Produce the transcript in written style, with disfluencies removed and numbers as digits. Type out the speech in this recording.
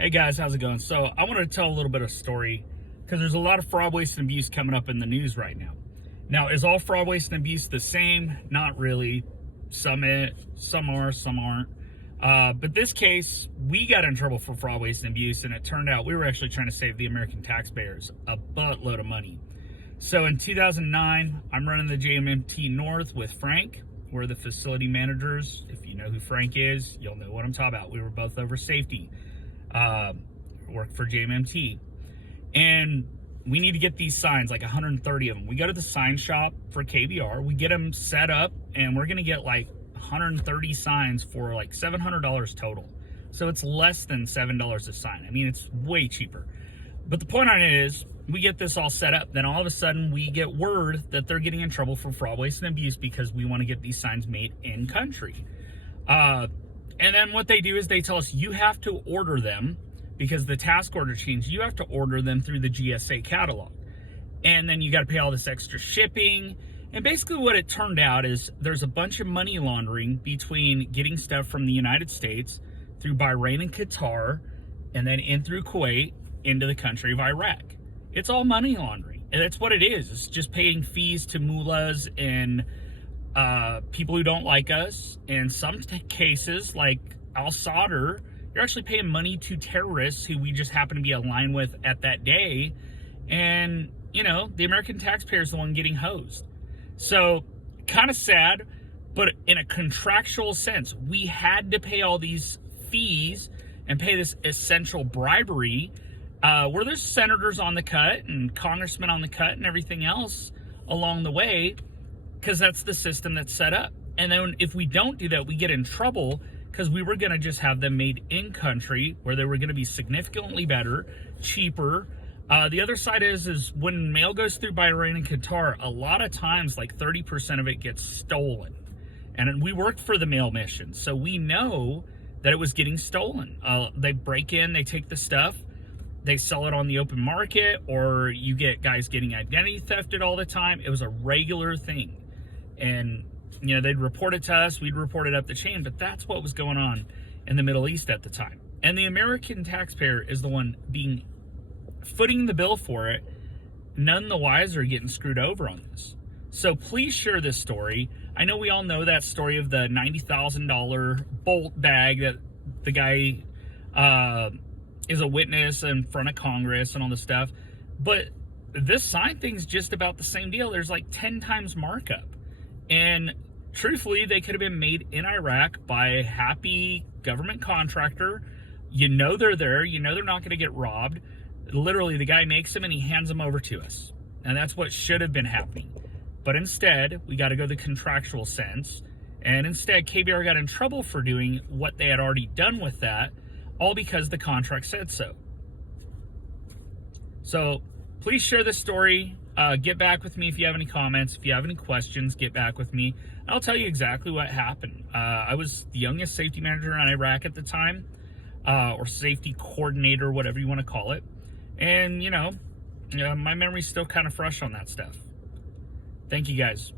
Hey guys, how's it going? So I wanted to tell a little bit of story because there's a lot of fraud, waste, and abuse coming up in the news right now. Now, is all fraud, waste, and abuse the same? Not really. Some are, some aren't. But this case, we got in trouble for fraud, waste, and abuse, and it turned out we were actually trying to save the American taxpayers a buttload of money. So in 2009, I'm running the JMMT North with Frank. We're the facility managers. If you know who Frank is, you'll know what I'm talking about. We were both over safety. Work for JMMT, and we need to get these signs, like 130 of them. We go to the sign shop for KBR, we get them set up, and we're gonna get like 130 signs for like $700 total. So it's less than $7 a sign. I mean, it's way cheaper. But the point on it is, we get this all set up, then all of a sudden we get word that they're getting in trouble for fraud, waste, and abuse because we want to get these signs made in country. And then what they do is they tell us you have to order them because the task order changed. You have to order them through the GSA catalog. And then you got to pay all this extra shipping. And basically what it turned out is there's a bunch of money laundering between getting stuff from the United States through Bahrain and Qatar, and then in through Kuwait into the country of Iraq. It's all money laundering. And that's what it is. It's just paying fees to mullahs and people who don't like us. In some cases, like Al Sadr, you're actually paying money to terrorists who we just happen to be aligned with at that day. And, you know, the American taxpayer is the one getting hosed. So, kind of sad, but in a contractual sense, we had to pay all these fees and pay this essential bribery, where there's senators on the cut and congressmen on the cut and everything else along the way, because that's the system that's set up. And then if we don't do that, we get in trouble because we were going to just have them made in country where they were going to be significantly better, cheaper. The other side is when mail goes through Bahrain and Qatar, a lot of times like 30% of it gets stolen. And we worked for the mail mission, so we know that it was getting stolen. They break in, they take the stuff, they sell it on the open market, or you get guys getting identity thefted all the time. It was a regular thing. And, you know, they'd report it to us, we'd report it up the chain, but that's what was going on in the Middle East at the time. And the American taxpayer is the one footing the bill for it, none the wiser getting screwed over on this. So please share this story. I know we all know that story of the $90,000 Bolt bag that the guy is a witness in front of Congress and all this stuff. But this sign thing's just about the same deal. There's like 10 times markup. And truthfully, they could have been made in Iraq by a happy government contractor. You know they're there. You know they're not going to get robbed. Literally, the guy makes them and he hands them over to us. And that's what should have been happening. But instead, we got to go the contractual sense. And instead, KBR got in trouble for doing what they had already done with that, all because the contract said so. So please share this story. Get back with me if you have any comments. If you have any questions, get back with me. I'll tell you exactly what happened. I was the youngest safety manager in Iraq at the time, or safety coordinator, whatever you want to call it. And, you know, my memory's still kind of fresh on that stuff. Thank you, guys.